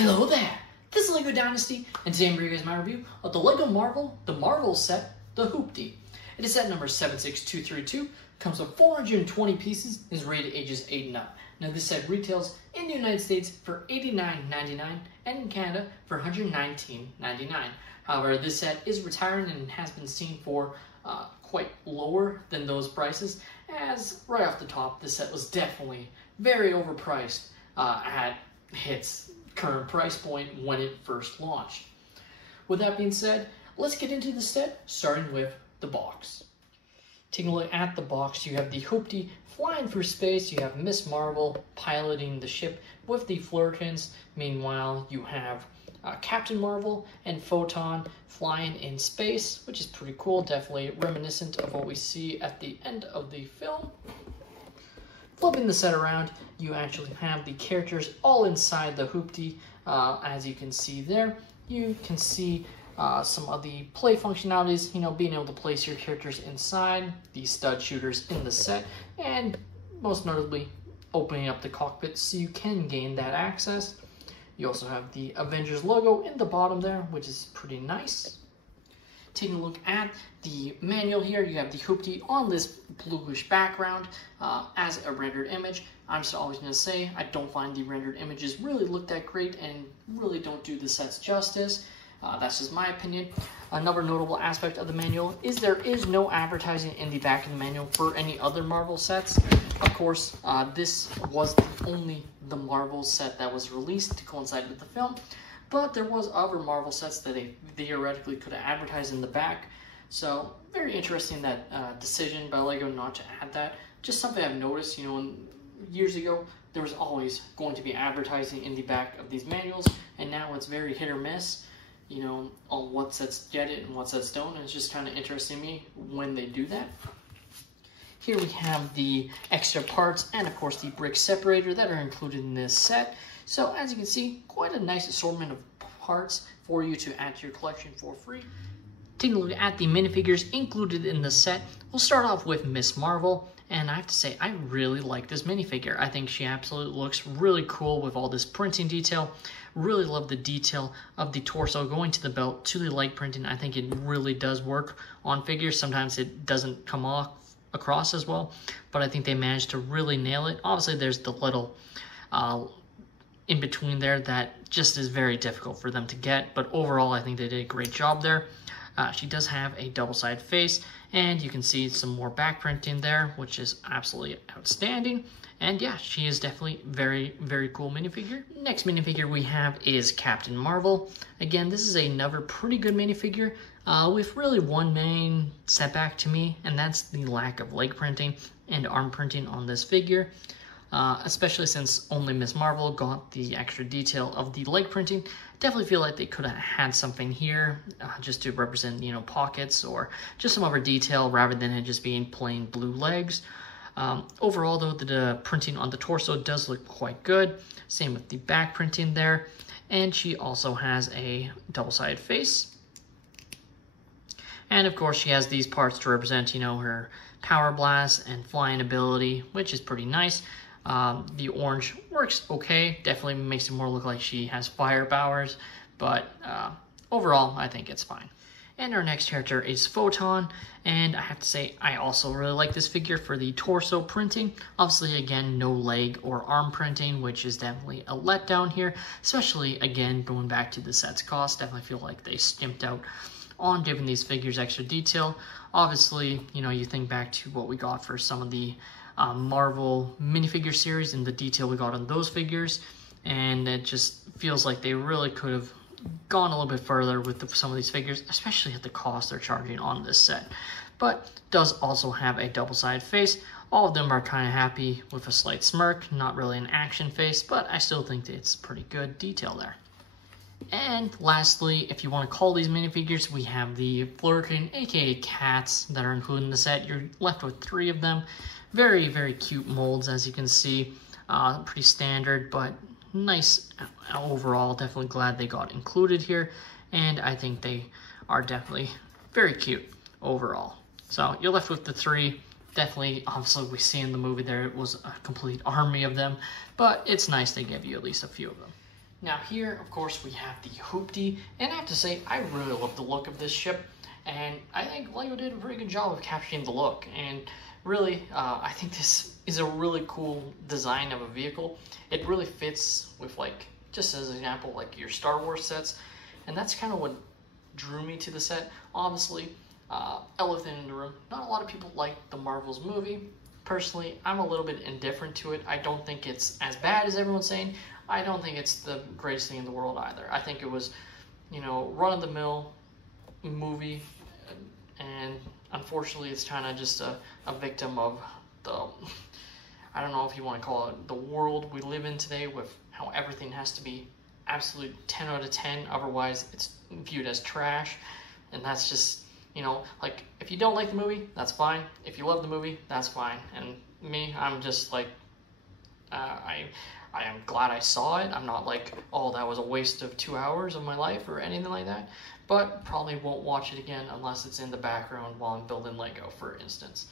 Hello there! This is LEGO Dynasty, and today I'm bringing you guys my review of the LEGO Marvel, the Marvel set, the Hoopty. It is set number 76232, comes with 420 pieces, is rated ages 8 and up. Now this set retails in the United States for $89.99 and in Canada for $119.99. However, this set is retiring and has been seen for quite lower than those prices, as right off the top, this set was definitely very overpriced at its current price point when it first launched. With that being said, let's get into the set, starting with the box. Taking a look at the box, you have the Hoopty flying through space, you have Miss Marvel piloting the ship with the Flurkins. Meanwhile, you have Captain Marvel and Photon flying in space, which is pretty cool, definitely reminiscent of what we see at the end of the film. Flipping the set around, you actually have the characters all inside the Hoopty. As you can see there, you can see some of the play functionalities, being able to place your characters inside, the stud shooters in the set, and most notably, opening up the cockpit so you can gain that access. You also have the Avengers logo in the bottom there, which is pretty nice. Taking a look at the manual here, you have the Hoopty on this bluish background as a rendered image. I'm just always going to say I don't find the rendered images really look that great and really don't do the sets justice. That's just my opinion. Another notable aspect of the manual is there is no advertising in the back of the manual for any other Marvel sets. Of course, this was only the Marvel set that was released to coincide with the film, but there was other Marvel sets that they theoretically could have advertised in the back. So very interesting that decision by LEGO not to add that. Just something I've noticed, years ago, there was always going to be advertising in the back of these manuals, and now it's very hit or miss, on what sets get it and what sets don't, and it's just kind of interesting to me when they do that. Here we have the extra parts and of course the brick separator that are included in this set. So as you can see, quite a nice assortment of parts for you to add to your collection for free. Taking a look at the minifigures included in the set, we'll start off with Miss Marvel. And I have to say, I really like this minifigure. I think she absolutely looks really cool with all this printing detail. Really love the detail of the torso going to the belt to the leg printing. I think it really does work on figures. Sometimes it doesn't come across as well, but I think they managed to really nail it. Obviously, there's the little in between there that just is very difficult for them to get, but overall, I think they did a great job there. She does have a double-sided face, and you can see some more back printing there, which is absolutely outstanding. And yeah, she is definitely very, very cool minifigure. Next minifigure we have is Captain Marvel. Again, this is another pretty good minifigure with really one main setback to me, and that's the lack of leg printing and arm printing on this figure. Especially since only Miss Marvel got the extra detail of the leg printing. Definitely feel like they could have had something here just to represent, pockets or just some other detail rather than it just being plain blue legs. Overall, though, the printing on the torso does look quite good. Same with the back printing there. And she also has a double-sided face. And of course, she has these parts to represent, her power blast and flying ability, which is pretty nice. The orange works okay, definitely makes it more look like she has fire powers, but overall, I think it's fine. And our next character is Photon, and I have to say, I also really like this figure for the torso printing. Obviously, again, no leg or arm printing, which is definitely a letdown here, especially, again, going back to the set's cost. Definitely feel like they skimped out on giving these figures extra detail. Obviously, you think back to what we got for some of the Marvel minifigure series and the detail we got on those figures, and it just feels like they really could have gone a little bit further with some of these figures, especially at the cost they're charging on this set. But does also have a double-sided face. All of them are kind of happy with a slight smirk, not really an action face, but I still think it's pretty good detail there. And lastly, if you want to call these minifigures, we have the Flurkin, aka cats, that are included in the set. You're left with 3 of them. Very, very cute molds, as you can see. Pretty standard, but nice overall. Definitely glad they got included here. And I think they are definitely very cute overall. So you're left with the 3. Definitely, obviously, we see in the movie there it was a complete army of them. But it's nice they give you at least a few of them. Now here, of course, we have the Hoopty, and I have to say, I really love the look of this ship, and I think LEGO did a very good job of capturing the look, and really, I think this is a really cool design of a vehicle. It really fits with, like, just as an example, like your Star Wars sets, and that's kind of what drew me to the set. Obviously, elephant in the room, not a lot of people like the Marvels movie. Personally, I'm a little bit indifferent to it. I don't think it's as bad as everyone's saying. I don't think it's the greatest thing in the world either. I think it was, you know, run-of-the-mill movie, and unfortunately it's kind of just a victim of the, I don't know if you want to call it the world we live in today, with how everything has to be absolute 10 out of 10, otherwise it's viewed as trash. And that's just, you know, like, if you don't like the movie, that's fine. If you love the movie, that's fine. And me, I'm just like, I am glad I saw it. I'm not like, oh, that was a waste of 2 hours of my life or anything like that. But probably won't watch it again unless it's in the background while I'm building Lego, for instance.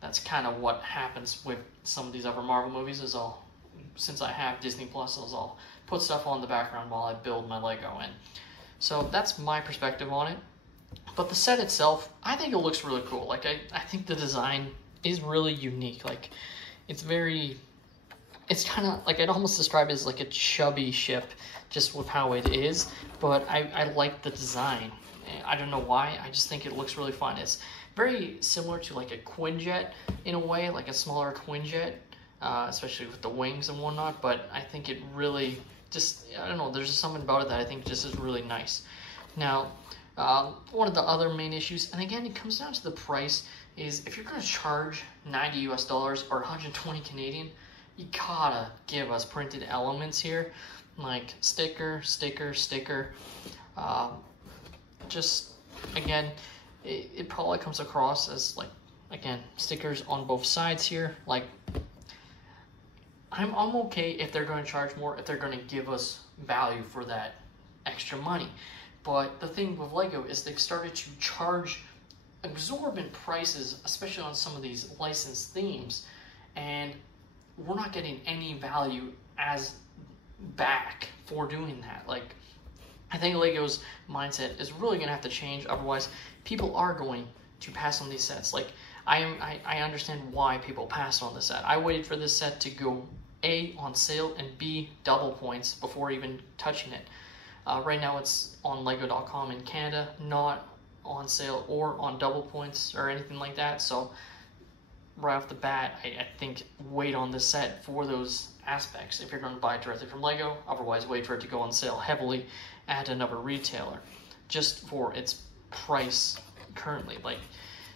That's kind of what happens with some of these other Marvel movies, is since I have Disney Plus, I'll put stuff on the background while I build my Lego in. So that's my perspective on it. But the set itself, I think it looks really cool. Like, I think the design is really unique. Like, it's kind of, like, I'd almost describe it as like a chubby ship, just with how it is. But I like the design. I don't know why, I just think it looks really fun. It's very similar to like a Quinjet in a way, like a smaller Quinjet, especially with the wings and whatnot. But I think it really just, I don't know, there's just something about it that I think just is really nice. Now, one of the other main issues, and again, it comes down to the price, is if you're going to charge $90 US or 120 Canadian, you gotta give us printed elements here, like sticker. Just, again, it probably comes across as, like, again, stickers on both sides here. Like, I'm okay if they're going to charge more, if they're going to give us value for that extra money. But the thing with Lego is they've started to charge exorbitant prices, especially on some of these licensed themes, and we're not getting any value as back for doing that. Like, I think Lego's mindset is really going to have to change, otherwise people are going to pass on these sets. Like, I understand why people passed on the set. I waited for this set to go A, on sale, and B, double points before even touching it. Right now it's on Lego.com in Canada, not on sale or on double points or anything like that. So right off the bat, I think wait on the set for those aspects if you're going to buy it directly from Lego. Otherwise, wait for it to go on sale heavily at another retailer just for its price currently. Like,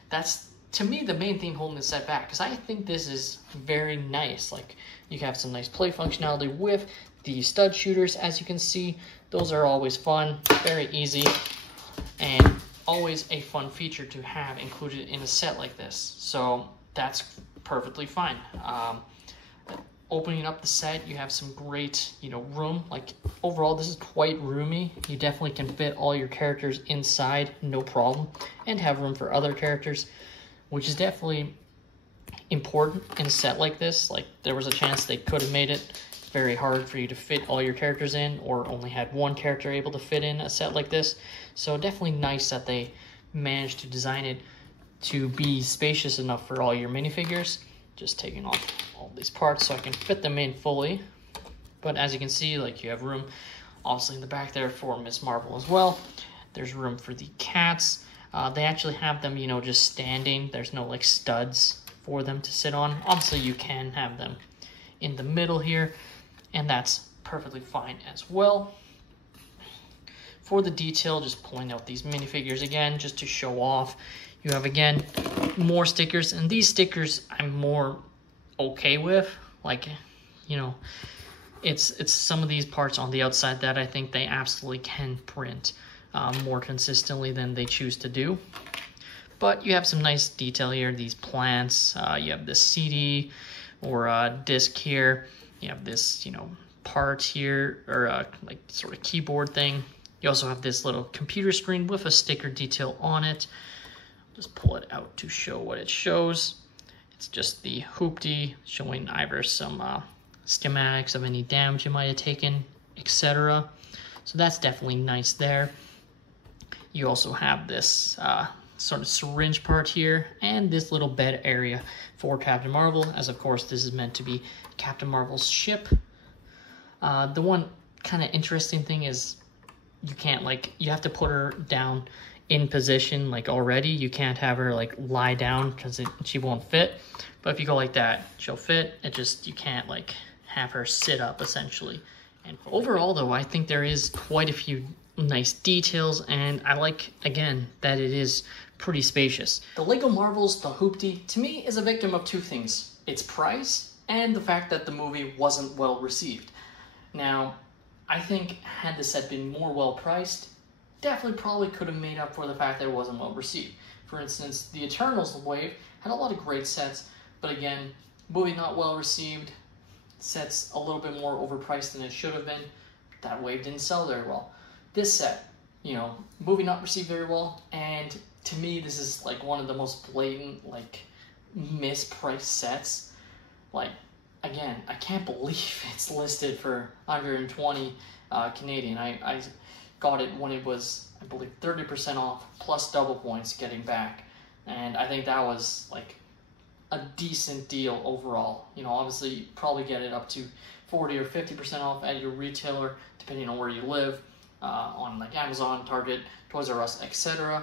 that's, to me, the main thing holding the set back, because I think this is very nice. Like, you have some nice play functionality with the stud shooters, as you can see. Those are always fun, very easy, and always a fun feature to have included in a set like this. So that's perfectly fine. Opening up the set, you have some great, you know, room. Like, overall, this is quite roomy. You definitely can fit all your characters inside, no problem, and have room for other characters, which is definitely important in a set like this. Like, there was a chance they could have made it very hard for you to fit all your characters in, or only had one character able to fit in a set like this. So definitely nice that they managed to design it to be spacious enough for all your minifigures. Just taking off all these parts so I can fit them in fully. But as you can see, like, you have room obviously in the back there for Miss Marvel as well. There's room for the cats. They actually have them, you know, just standing. There's no like studs for them to sit on. Obviously you can have them in the middle here, and that's perfectly fine as well. For the detail, just pulling out these minifigures again, just to show off. You have, again, more stickers, and these stickers I'm more okay with. Like, you know, it's some of these parts on the outside that I think they absolutely can print more consistently than they choose to do. But you have some nice detail here, these plants, you have this CD or disc here. You have this, you know, part here, or like sort of keyboard thing. You also have this little computer screen with a sticker detail on it. Just pull it out to show what it shows. It's just the Hoopty, showing either some schematics of any damage you might have taken etc. So that's definitely nice there. You also have this sort of syringe part here, and this little bed area for Captain Marvel, as of course this is meant to be Captain Marvel's ship. The one kind of interesting thing is you can't, like, you have to put her down in position, like, already. You can't have her, like, lie down because she won't fit. But if you go like that, she'll fit. It just, you can't, like, have her sit up, essentially. And overall, though, I think there is quite a few nice details, and I like, again, that it is pretty spacious. The LEGO Marvel's The Hoopty, to me, is a victim of two things. Its price, and the fact that the movie wasn't well received. Now, I think had the set been more well priced, definitely probably could have made up for the fact that it wasn't well received. For instance, the Eternals wave had a lot of great sets, but again, movie not well received, set's a little bit more overpriced than it should have been. That wave didn't sell very well. This set, you know, movie not received very well, and to me this is like one of the most blatant, like, mispriced sets. Like, again, I can't believe it's listed for 120 Canadian. I got it when it was, I believe, 30% off plus double points getting back, and I think that was like a decent deal overall. You know, obviously you probably get it up to 40 or 50% off at your retailer depending on where you live, on like Amazon, Target, Toys R Us, etc.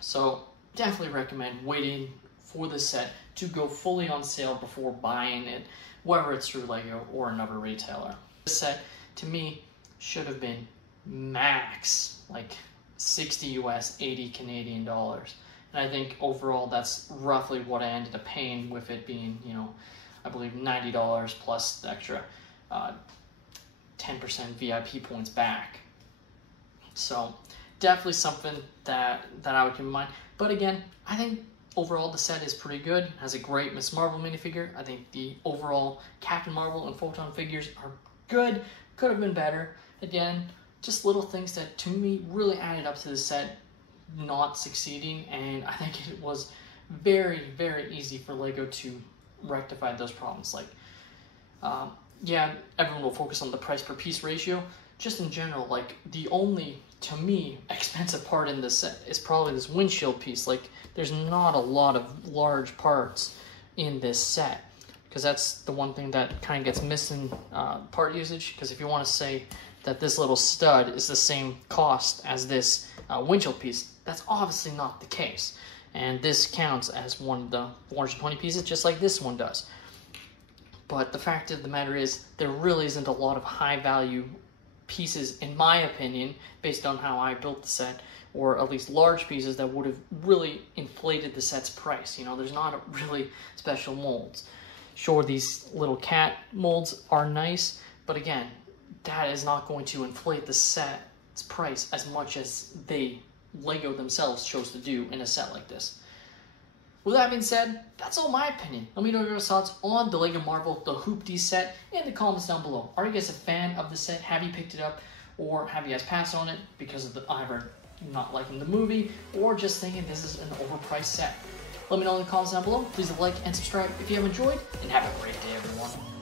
So definitely recommend waiting for the set to go fully on sale before buying it, whether it's through LEGO or another retailer. This set, to me, should have been max like 60 US, 80 Canadian dollars. And I think overall that's roughly what I ended up paying, with it being, you know, I believe $90 plus the extra 10% VIP points back. So definitely something that I would keep in mind. But again, I think overall the set is pretty good. It has a great Miss Marvel minifigure. I think the overall Captain Marvel and Photon figures are good. Could have been better. Again, just little things that to me really added up to the set not succeeding, and I think it was very, very easy for LEGO to rectify those problems. Like, yeah, everyone will focus on the price per piece ratio. Just in general, like, the only, to me, expensive part in this set is probably this windshield piece. Like, there's not a lot of large parts in this set, because that's the one thing that kind of gets missed in part usage. Because if you want to say that this little stud is the same cost as this windshield piece, that's obviously not the case. And this counts as one of the 420 pieces, just like this one does. But the fact of the matter is, there really isn't a lot of high value pieces, in my opinion, based on how I built the set, or at least large pieces that would have really inflated the set's price. You know, there's not really special molds. Sure, these little cat molds are nice, but again, that is not going to inflate the set's price as much as LEGO themselves chose to do in a set like this. With that being said, that's all my opinion. Let me know your thoughts on the LEGO Marvel, the Hoopty set, in the comments down below. Are you guys a fan of the set? Have you picked it up? Or have you guys passed on it because of either not liking the movie, or just thinking this is an overpriced set? Let me know in the comments down below. Please like and subscribe if you have enjoyed, and have a great day, everyone.